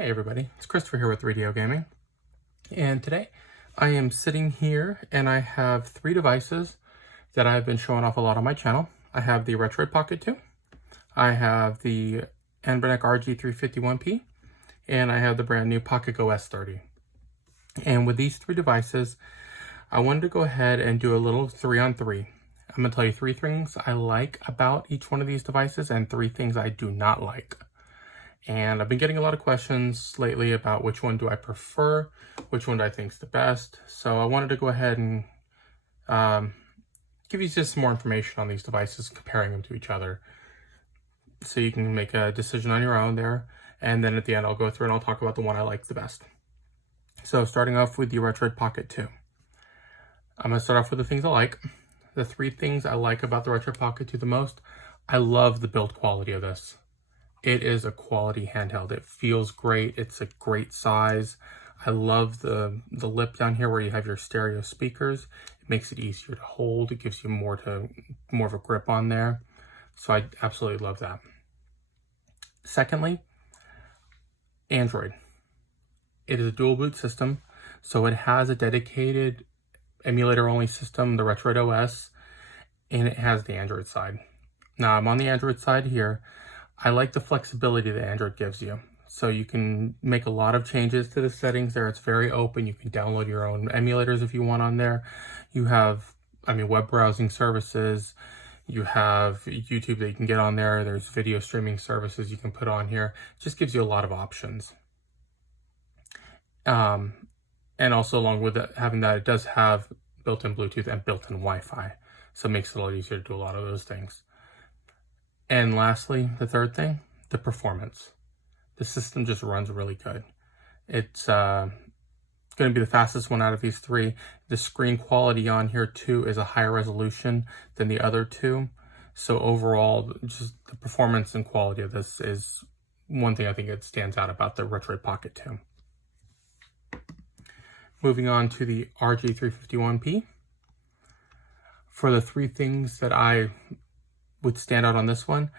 Hey everybody, it's Christopher here with 3DO Gaming, and today I am sitting here and I have three devices that I've been showing off a lot on my channel. I have the Retroid Pocket 2, I have the Anbernic RG351P, and I have the brand new Pocketgo S30. And with these three devices, I wanted to go ahead and do a little 3-on-3. I'm going to tell you three things I like about each one of these devices and three things I do not like. And I've been getting a lot of questions lately about which one do I prefer, which one do I think is the best. So I wanted to go ahead and give you just some more information on these devices, comparing them to each other, so you can make a decision on your own there. And then at the end, I'll go through and I'll talk about the one I like the best. So starting off with the Retroid Pocket 2. I'm going to start off with the things I like. The three things I like about the Retroid Pocket 2 the most: I love the build quality of this. It is a quality handheld. It feels great. It's a great size. I love the lip down here where you have your stereo speakers. It makes it easier to hold. It gives you more of a grip on there. So I absolutely love that. Secondly, Android. It is a dual boot system, so it has a dedicated emulator-only system, the Retroid OS, and it has the Android side. Now, I'm on the Android side here. I like the flexibility that Android gives you. So you can make a lot of changes to the settings there. It's very open. You can download your own emulators if you want on there. You have, web browsing services. You have YouTube that you can get on there. There's video streaming services you can put on here. It just gives you a lot of options. And also along with it, having that, it does have built-in Bluetooth and built-in Wi-Fi. So it makes it a lot easier to do a lot of those things. And lastly, the third thing, the performance. The system just runs really good. It's going to be the fastest one out of these three. The screen quality on here too is a higher resolution than the other two. So overall, just the performance and quality of this is one thing I think it stands out about the Retroid Pocket 2. Moving on to the RG351P. For the three things that I would stand out on this one,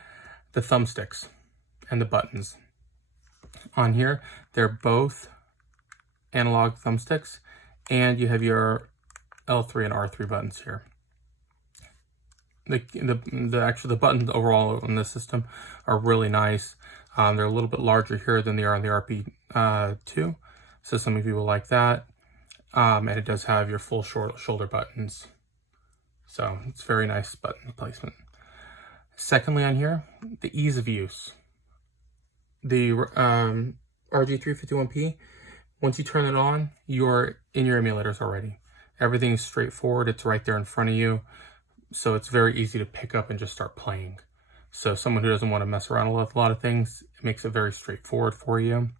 the thumbsticks and the buttons. On here, they're both analog thumbsticks, and you have your L3 and R3 buttons here. The buttons overall on this system are really nice. They're a little bit larger here than they are on the RP2, so some of you will like that. And it does have your full shoulder buttons, so it's very nice button placement. Secondly, on here, the ease of use. The RG351P, once you turn it on, you're in your emulators already. Everything's straightforward. It's right there in front of you. So it's very easy to pick up and just start playing. So someone who doesn't want to mess around with a lot of things, it makes it very straightforward for you.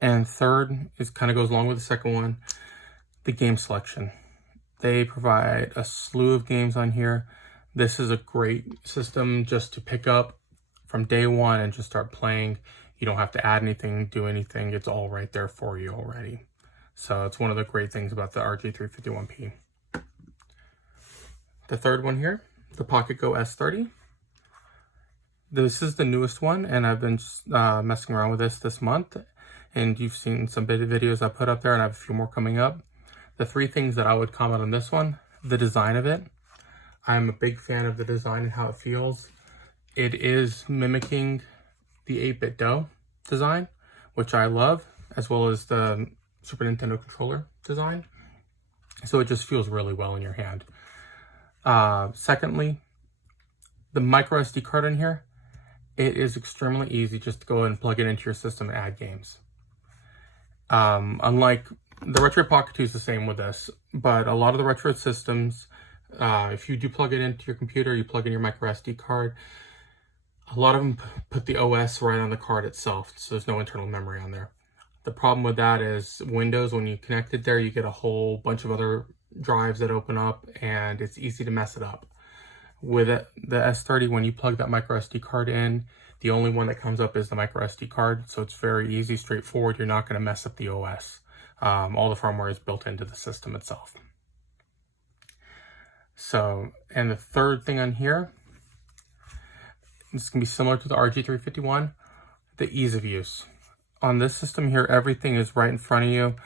And third, it kind of goes along with the second one, the game selection. They provide a slew of games on here. This is a great system just to pick up from day one and just start playing. You don't have to add anything, do anything. It's all right there for you already. So it's one of the great things about the RG351P. The third one here, the Pocketgo S30. This is the newest one, and I've been messing around with this month. And you've seen some videos I put up there, and I have a few more coming up. The three things that I would comment on this one: the design of it. I'm a big fan of the design and how it feels. It is mimicking the 8-bit DOE design, which I love, as well as the Super Nintendo controller design. So it just feels really well in your hand. Secondly, the micro SD card in here, it is extremely easy just to go ahead and plug it into your system and add games. Unlike the Retroid Pocket 2 is the same with this, but a lot of the Retroid systems, if you do plug it into your computer, you plug in your micro SD card, a lot of them put the OS right on the card itself, so there's no internal memory on there. The problem with that is Windows, when you connect it there, you get a whole bunch of other drives that open up, and it's easy to mess it up. With the S30, when you plug that micro SD card in, the only one that comes up is the micro SD card, so it's very easy, straightforward. You're not going to mess up the OS. All the firmware is built into the system itself. So, and the third thing on here, this can be similar to the RG351, the ease of use. on this system here, everything is right in front of you.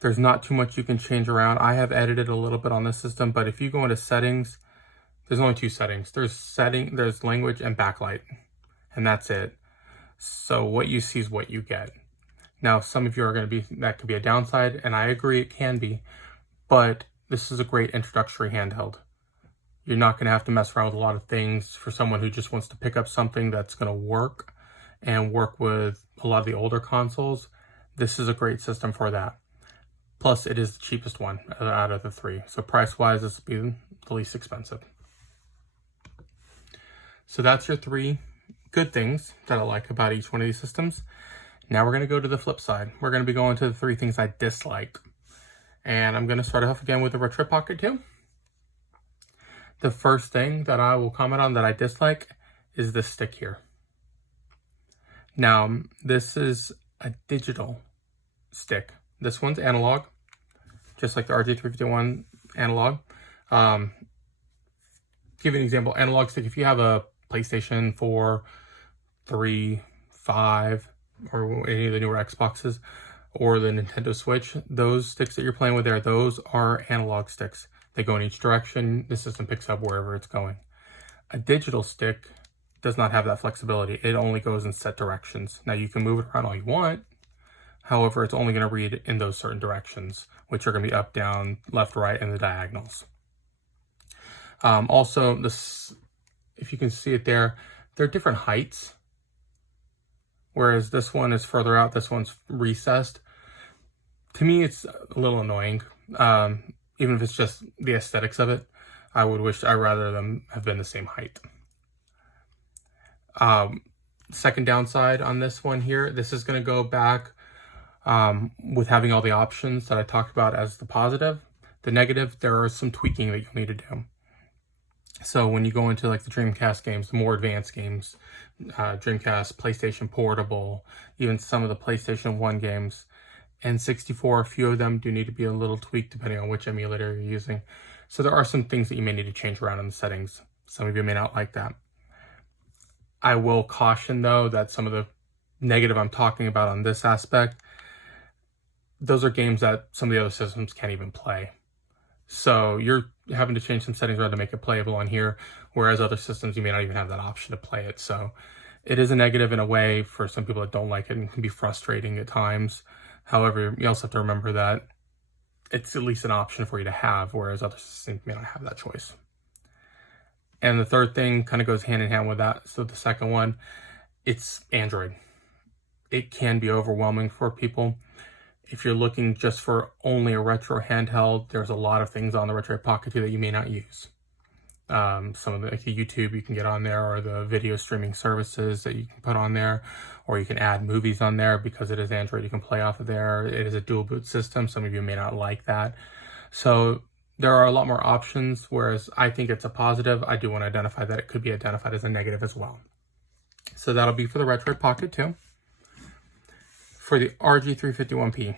There's not too much you can change around. I have edited a little bit on this system, but if you go into settings, there's only two settings. There's language and backlight, and that's it. So what you see is what you get. Now, some of you are going to be, that could be a downside, and I agree it can be, but this is a great introductory handheld. You're not going to have to mess around with a lot of things for someone who just wants to pick up something that's going to work and work with a lot of the older consoles. This is a great system for that. Plus, it is the cheapest one out of the three. So price-wise, this will be the least expensive. So that's your three good things that I like about each one of these systems. Now we're going to go to the flip side. We're going to be going to the three things I dislike. And I'm going to start off again with the Retroid Pocket 2. The first thing that I will comment on that I dislike is this stick here. Now, this is a digital stick. This one's analog, just like the RG351 analog. Give you an example, analog stick, if you have a PlayStation 4, 3, 5, or any of the newer Xboxes, or the Nintendo Switch, those sticks that you're playing with there, those are analog sticks. They go in each direction. The system picks up wherever it's going. A digital stick does not have that flexibility. It only goes in set directions. Now you can move it around all you want. However, it's only going to read in those certain directions, which are going to be up, down, left, right, and the diagonals. Also, this, if you can see it there, they're different heights. Whereas this one is further out, this one's recessed. To me, it's a little annoying. Even if it's just the aesthetics of it, I'd rather them have been the same height. Second downside on this one here, this is going to go back with having all the options that I talked about as the positive. The negative, there are some tweaking that you'll need to do. So when you go into like the Dreamcast games, the more advanced games, Dreamcast, PlayStation Portable, even some of the PlayStation 1 games, and 64, a few of them do need to be a little tweaked depending on which emulator you're using. So there are some things that you may need to change around in the settings. Some of you may not like that. I will caution though that some of the negative I'm talking about on this aspect, those are games that some of the other systems can't even play. So you're having to change some settings around to make it playable on here, whereas other systems you may not even have that option to play it. So it is a negative in a way for some people that don't like it and can be frustrating at times. However, you also have to remember that it's at least an option for you to have, whereas other systems may not have that choice. And the third thing kind of goes hand in hand with that. So the second one, it's Android. It can be overwhelming for people. If you're looking just for only a retro handheld, there's a lot of things on the Retroid Pocket 2 that you may not use. Some of the like YouTube you can get on there, or the video streaming services that you can put on there, or you can add movies on there because it is Android. You can play off of there. It is a dual boot system. Some of you may not like that. So there are a lot more options, whereas I think it's a positive. I do want to identify that it could be identified as a negative as well. So that'll be for the Retroid Pocket 2. For the RG351P,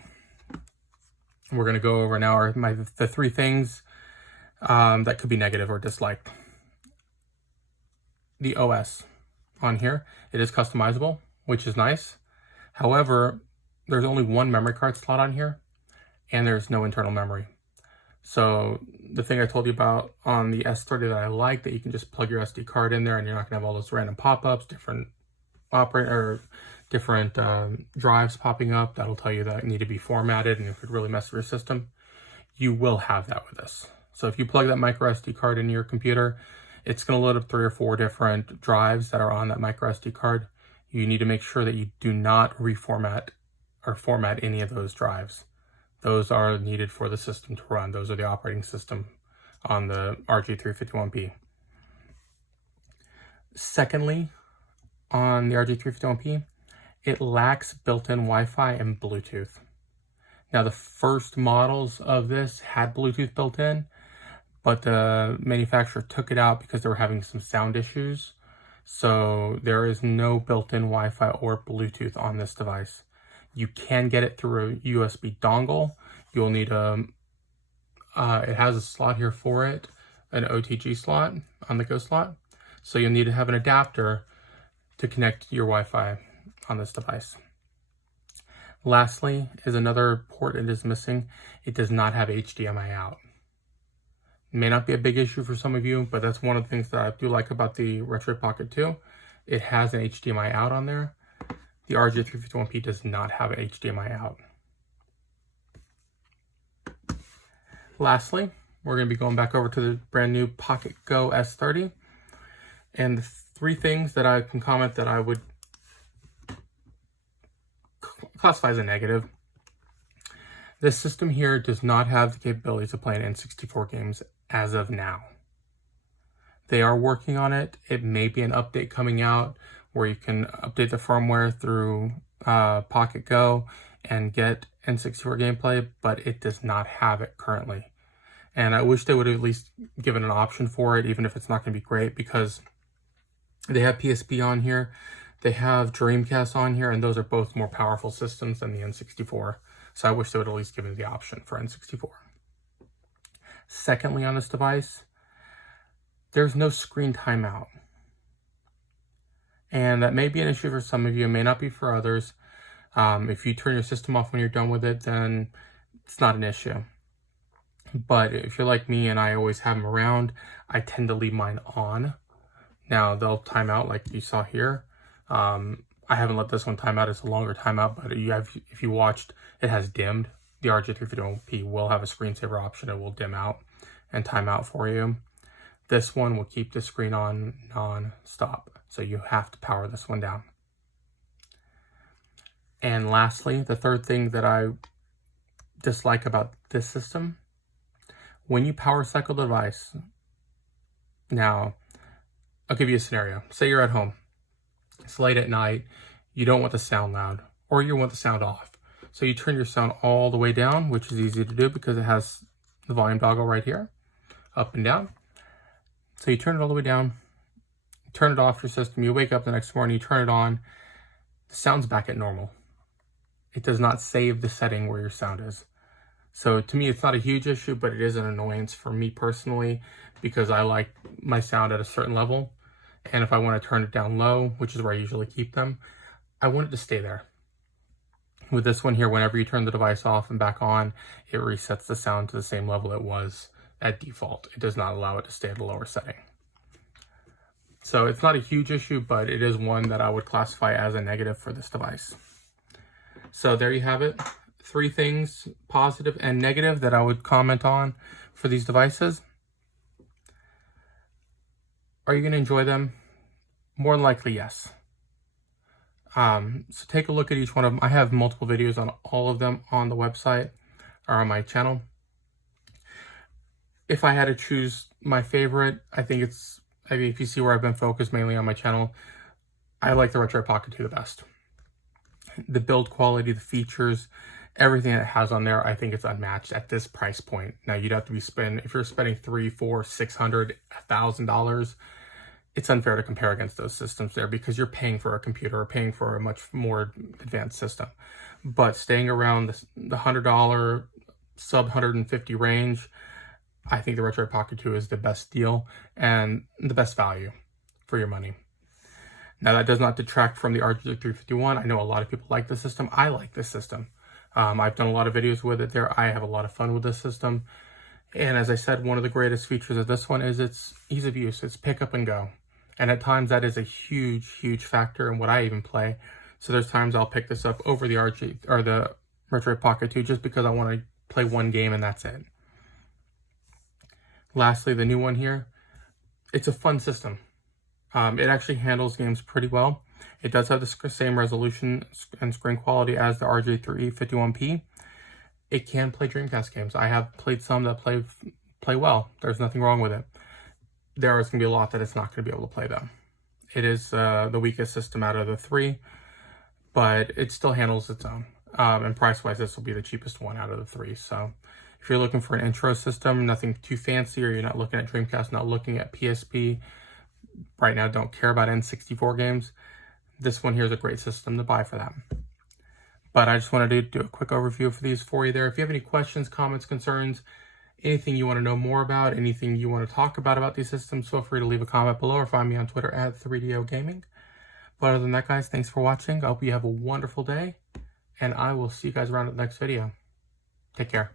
we're going to go over now the three things that could be negative or disliked. The OS on here, it is customizable, which is nice. However, there's only one memory card slot on here, and there's no internal memory. So the thing I told you about on the S30 that I like, that you can just plug your SD card in there and you're not going to have all those random pop-ups, different drives popping up that'll tell you that need to be formatted, and if it really messes with your system, you will have that with this. So if you plug that micro SD card into your computer, it's going to load up 3 or 4 different drives that are on that micro SD card. You need to make sure that you do not reformat or format any of those drives. Those are needed for the system to run. Those are the operating system on the RG351P. Secondly, on the RG351P, it lacks built-in Wi-Fi and Bluetooth. Now, the first models of this had Bluetooth built in, but the manufacturer took it out because they were having some sound issues. So there is no built-in Wi-Fi or Bluetooth on this device. You can get it through a USB dongle. You'll need it has a slot here for it, an OTG slot on the Go slot. So you'll need to have an adapter to connect your Wi-Fi on this device. Lastly is another port it is missing. It does not have HDMI out. It may not be a big issue for some of you, but that's one of the things that I do like about the Retroid Pocket 2. It has an HDMI out on there. The RG351P does not have an HDMI out. Lastly, we're going to be going back over to the brand new Pocketgo S30. And the 3 things that I can comment that I would classify as a negative. This system here does not have the capabilities of playing N64 games as of now. They are working on it. It may be an update coming out where you can update the firmware through Pocketgo and get N64 gameplay, but it does not have it currently. And I wish they would have at least given an option for it, even if it's not going to be great, because they have PSP on here, they have Dreamcast on here, and those are both more powerful systems than the N64. So I wish they would at least given the option for N64. Secondly, on this device, there's no screen timeout. And that may be an issue for some of you, it may not be for others. If you turn your system off when you're done with it, then it's not an issue. But if you're like me and I always have them around, I tend to leave mine on. Now, they'll time out like you saw here. I haven't let this one time out. It's a longer timeout, but if you watched, it has dimmed. The RG351P will have a screensaver option. It will dim out and time out for you. This one will keep the screen on non-stop, so you have to power this one down. And lastly, the third thing that I dislike about this system, when you power cycle the device, now, I'll give you a scenario. Say you're at home. It's late at night. You don't want the sound loud, or you want the sound off. So you turn your sound all the way down, which is easy to do because it has the volume toggle right here, up and down. So you turn it all the way down, turn it off your system. You wake up the next morning, you turn it on. The sound's back at normal. It does not save the setting where your sound is. So to me, it's not a huge issue, but it is an annoyance for me personally because I like my sound at a certain level. And if I want to turn it down low, which is where I usually keep them, I want it to stay there. With this one here, whenever you turn the device off and back on, it resets the sound to the same level it was at default. It does not allow it to stay at a lower setting. So it's not a huge issue, but it is one that I would classify as a negative for this device. So there you have it. 3 things, positive and negative, that I would comment on for these devices. Are you going to enjoy them? More than likely, yes. So take a look at each one of them. I have multiple videos on all of them on the website or on my channel. If I had to choose my favorite, I mean, if you see where I've been focused mainly on my channel, I like the Retroid Pocket 2 the best. The build quality, the features, everything that it has on there, I think it's unmatched at this price point. Now, you'd have to be if you're spending $300, $400, $600, $1,000, it's unfair to compare against those systems there because you're paying for a computer or paying for a much more advanced system. But staying around the $100, sub 150 range, I think the Retroid Pocket 2 is the best deal and the best value for your money. Now, that does not detract from the RG351. I know a lot of people like the system. I like this system. I've done a lot of videos with it there. I have a lot of fun with this system. And as I said, one of the greatest features of this one is its ease of use. It's pick up and go. And at times that is a huge, huge factor in what I even play. So there's times I'll pick this up over the the Retroid Pocket 2 just because I want to play one game and that's it. Lastly, the new one here, it's a fun system. It actually handles games pretty well. It does have the same resolution and screen quality as the RG351P. It can play Dreamcast games. I have played some that play well. There's nothing wrong with it. There is going to be a lot that it's not going to be able to play though. It is the weakest system out of the 3, but it still handles its own. And price-wise, this will be the cheapest one out of the 3. So if you're looking for an intro system, nothing too fancy, or you're not looking at Dreamcast, not looking at PSP, right now don't care about N64 games, this one here is a great system to buy for that. But I just wanted to do a quick overview for these for you there. If you have any questions, comments, concerns, anything you want to know more about, anything you want to talk about these systems, feel free to leave a comment below or find me on Twitter at 3DO Gaming. But other than that, guys, thanks for watching. I hope you have a wonderful day. and I will see you guys around at the next video. Take care.